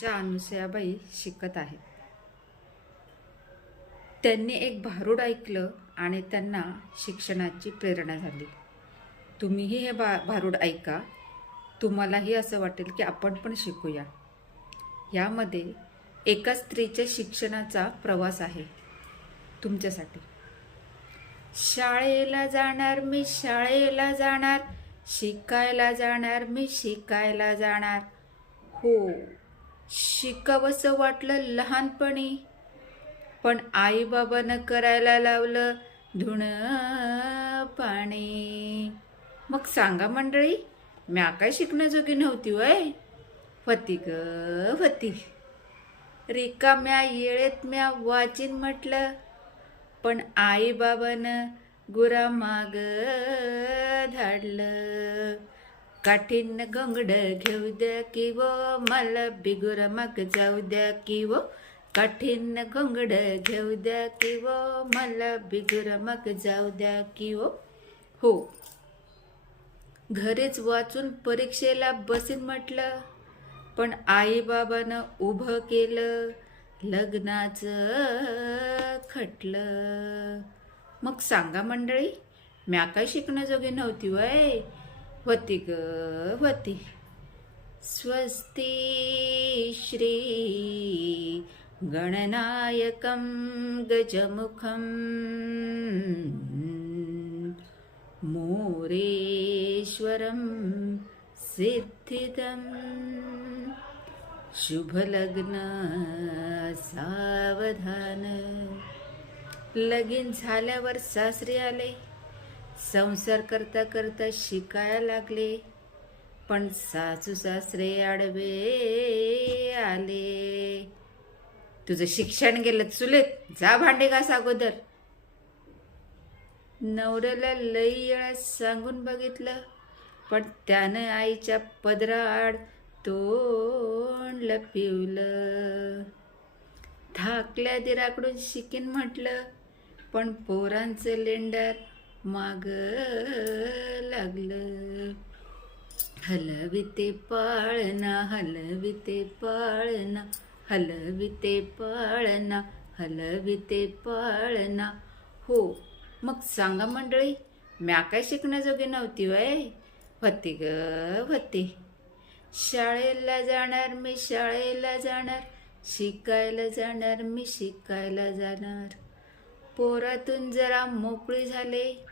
आमच्या अनुसयाबाई शिकत आहेत. त्यांनी एक भारूड ऐकलं आणि त्यांना शिक्षणाची प्रेरणा झाली. तुम्हीही हे भारूड ऐका. तुम्हालाही असं वाटेल की आपण पण शिकूया. यामध्ये एका स्त्रीच्या शिक्षणाचा प्रवास आहे तुमच्यासाठी. शाळेला जाणार मी, शाळेला जाणार, शिकायला जाणार मी, शिकायला जाणार. हो, शिकावंसं वाटलं लहानपणी, पण आईबाबानं करायला लावलं धुणं पाणी. मग सांगा मंडळी, म्या काय शिकण्याजोगी नव्हती वय? होती ग होती. रिकाम्या येळेत म्या वाचीन म्हटलं, पण आईबाबानं गुरामाग धाडलं. काठीनं घोंगड घेऊ द्या की वो, मला बी गुरामाग जाऊ द्या की वो. काठीनं घोंगड घेऊ द्या की वो, मला बी गुरामाग जाऊ द्या की वो. हो, घरीच वाचून परीक्षेला बसीन म्हटलं, पण आईबाबानं उभं केलं लग्नाचं खटलं. मग सांगा मंडळी, म्या काय शिकण्याजोगी नव्हती वय? होती ग होती. स्वस्ती श्री गणनायकं गजमुखं मोरेश्वरं सिद्धिदं. शुभलग्न सावधान. लगीन झाल्यावर सासरे आले, संसार करता करता शिकायला लागले, पण सासू सासरे आडवे आले. तुझं शिक्षण गेलं चुलीत, जा भांडे घास अगोदर. नवऱ्याला लई वेळा सांगून बघितलं, पण त्यानं आईच्या पदराआड तोंड लपवलं. धाकल्या दिराकडून शिकीन म्हटलं, पण पोरांचं लेंडर माग लागलं. हलविते पाळणा, हलविते पाळणा, हलविते पाळणा, हलविते पाळणा. हो, मग सांगा मंडळी, म्या काय शिकण्याजोगी नव्हती वय? होती ग होती. शाळेला जाणार मी, शाळेला जाणार, शिकायला जाणार मी, शिकायला जाणार. पोरातून जरा मोकळी झाले,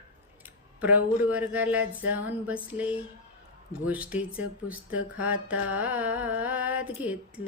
प्रौढ वर्गाला जाऊन बसले, गोष्टीचं पुस्तक हातात घेतलं.